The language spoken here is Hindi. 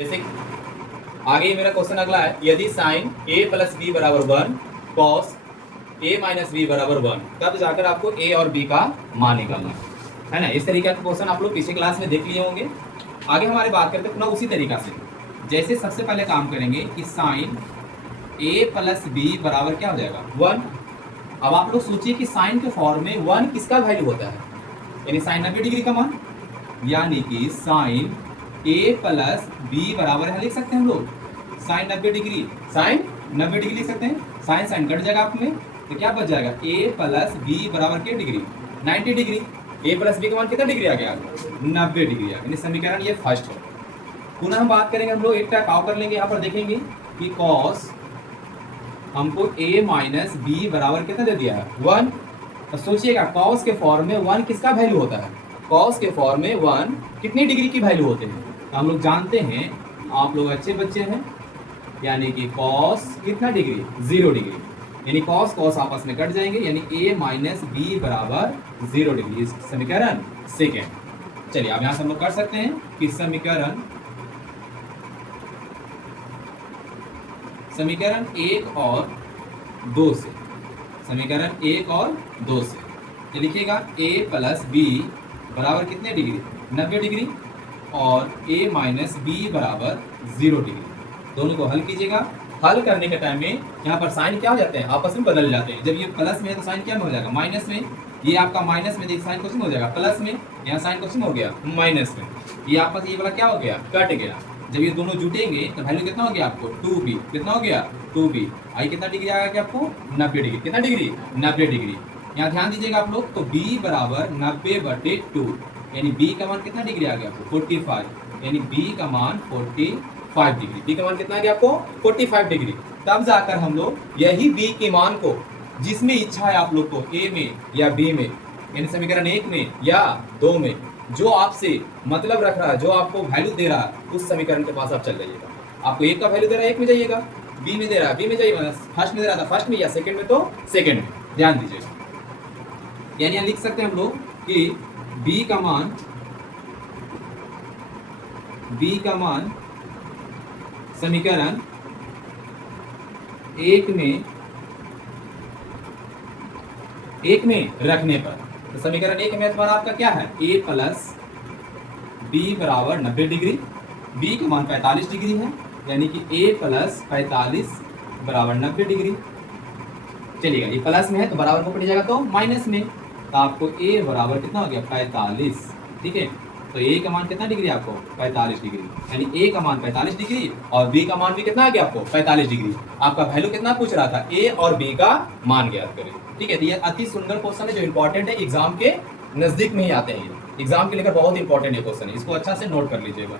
जैसे आगे मेरा क्वेश्चन अगला है, यदि साइन a प्लस बी बराबर 1 कॉस a माइनस बी बराबर 1, तब जाकर आपको a और b का मान निकालना है ना। इस तरीके का क्वेश्चन आप लोग पिछले क्लास में देख लिए होंगे। आगे हमारे बात करते हैं पुनः उसी तरीका से। जैसे सबसे पहले काम करेंगे कि साइन a प्लस बी बराबर क्या हो जाएगा 1। अब आप लोग सोचिए कि साइन के फॉर्म में 1 किसका वैल्यू होता है, यानी साइन 90 डिग्री का मान, यानी कि साइन a प्लस बी बराबर है, लिख सकते हैं हम लोग साइन 90 डिग्री, साइन 90 डिग्री लिख सकते हैं। साइन साइन कट जाएगा आप में, तो क्या बच जाएगा a प्लस बी बराबर क्या degree 90 degree. a plus B का मान कितना डिग्री आ गया 90 डिग्री आ गया, यानी समीकरण ये फर्स्ट है। पुनः हम बात करेंगे, हम लोग एक टाइप और कर लेंगे। यहाँ पर देखेंगे कि कॉस हमको a माइनस बी बराबर कितना दे दिया है 1। तो सोचिएगा कॉस के फॉर्म में 1 किसका वैल्यू होता है, कॉस के फॉर्म में 1 कितनी डिग्री की वैल्यू होते हैं, तो हम लोग जानते हैं, आप लोग अच्छे बच्चे हैं, यानी कि कॉस कितना डिग्री 0 डिग्री, यानी कॉस कॉस आपस में कट जाएंगे, यानी a माइनस बी बराबर 0 डिग्री, समीकरण सेकेंड। चलिए अब यहाँ से हम लोग कर सकते हैं कि समीकरण 1 और 2 से, समीकरण 1 और 2 से ये लिखिएगा a प्लस बी बराबर कितने डिग्री 90 डिग्री और a माइनस बी बराबर 0 डिग्री। दोनों को हल कीजिएगा। हल करने के टाइम में यहाँ पर साइन क्या हो जाते हैं, आपस में बदल जाते हैं। जब ये प्लस में है तो साइन क्या में हो जाएगा माइनस में, ये आपका माइनस में देखिए साइन क्वेश्चन हो जाएगा प्लस में, यहाँ साइन क्वेश्चन हो गया माइनस में, ये आपस ये वाला क्या हो गया कट गया। जब ये दोनों जुटेंगे तो वैल्यू कितना हो गया आपको 2b, कितना हो गया 2b, आई कितना डिग्री आएगा कि आपको 90 डिग्री, कितना डिग्री 90 डिग्री। यहाँ ध्यान दीजिएगा आप लोग, तो b बराबर 90/2, यानी b का मान कितना डिग्री आ गया आपको 45, यानी b का मान 45 डिग्री, b का मान कितना आ गया आपको 45 डिग्री। तब जाकर हम लोग यही b के मान को जिसमें इच्छा है आप लोग को a में या b में, यानी समीकरण 1 में या 2 में, जो आपसे मतलब रख रहा है, जो आपको वैल्यू दे रहा है, उस समीकरण के पास आप चल जाइएगा। आपको एक का वैल्यू दे रहा है 1 में जाइएगा, बी में दे रहा है बी में जाइएगा, फर्स्ट में दे रहा था फर्स्ट में, या सेकंड में तो सेकंड में, ध्यान दीजिएगा। यानी यहाँ लिख सकते हैं हम लोग कि b का मान समीकरण 1 में रखने पर, तो समीकरण 1 में तुम्हारा आपका क्या है a प्लस बी बराबर 90 डिग्री, b का मान 45 डिग्री है, यानी कि a प्लस 45 बराबर 90 डिग्री। चलिएगा ये प्लस में है तो बराबर को पड़ जाएगा तो माइनस में, तो आपको a बराबर कितना हो गया 45, ठीक है। तो a का मान कितना डिग्री आपको 45 डिग्री, यानी a का मान 45 डिग्री और b का मान भी कितना आ गया आपको 45 डिग्री। आपका वैल्यू कितना पूछ रहा था, a और b का मान ज्ञात करें, ठीक है। तो ये अति सुंदर क्वेश्चन है जो इंपॉर्टेंट है, एग्जाम के नजदीक में ही आते हैं, ये एग्जाम के लेकर बहुत इंपॉर्टेंट ये क्वेश्चन है, इसको अच्छा से नोट कर लीजिएगा।